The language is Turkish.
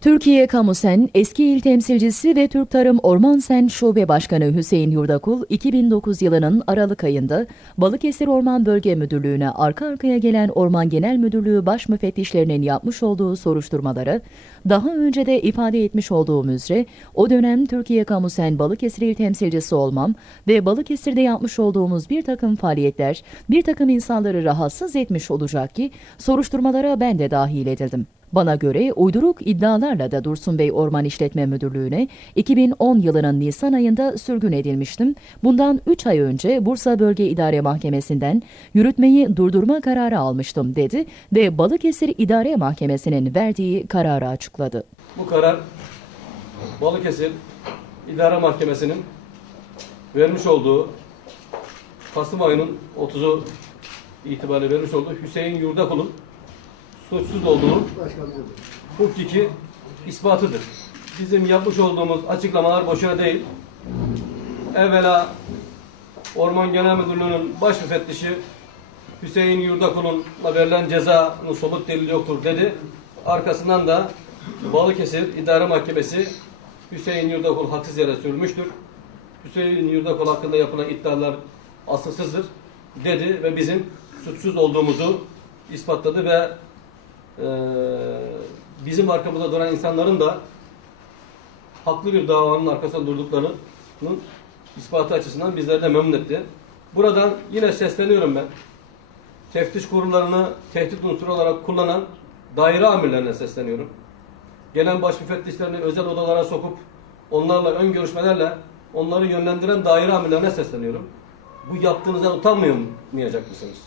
Türkiye Kamusen eski il temsilcisi ve Türk Tarım Orman Sen Şube Başkanı Hüseyin Yurdakul, 2009 yılının Aralık ayında Balıkesir Orman Bölge Müdürlüğü'ne arka arkaya gelen Orman Genel Müdürlüğü baş müfettişlerinin yapmış olduğu soruşturmaları, daha önce de ifade etmiş olduğum üzere o dönem Türkiye Kamusen Balıkesir il temsilcisi olmam ve Balıkesir'de yapmış olduğumuz bir takım faaliyetler bir takım insanları rahatsız etmiş olacak ki soruşturmalara ben de dahil edildim. Bana göre uyduruk iddialarla da Dursun Bey Orman İşletme Müdürlüğü'ne 2010 yılının Nisan ayında sürgün edilmiştim. Bundan 3 ay önce Bursa Bölge İdare Mahkemesi'nden yürütmeyi durdurma kararı almıştım dedi ve Balıkesir İdare Mahkemesi'nin verdiği kararı açıkladı. Bu karar Balıkesir İdare Mahkemesi'nin vermiş olduğu Kasım ayının 30'u itibariyle vermiş olduğu Hüseyin Yurdakul'un suçsuz olduğu hukuki ispatıdır. Bizim yapmış olduğumuz açıklamalar boşuna değil. Evvela Orman Genel Müdürlüğü'nün baş müfettişi Hüseyin Yurdakul'un verilen cezanın somut delili yoktur dedi. Arkasından da Balıkesir İdare Mahkemesi Hüseyin Yurdakul haksız yere sürülmüştür. Hüseyin Yurdakul hakkında yapılan iddialar asılsızdır dedi ve bizim suçsuz olduğumuzu ispatladı ve bizim arkamızda duran insanların da haklı bir davanın arkasında durduklarının ispatı açısından bizleri de memnun etti. Buradan yine sesleniyorum ben. Teftiş kurullarını tehdit unsuru olarak kullanan daire amirlerine sesleniyorum. Gelen baş müfettişlerini özel odalara sokup onlarla ön görüşmelerle onları yönlendiren daire amirlerine sesleniyorum. Bu yaptığınızdan utanmayacak mısınız?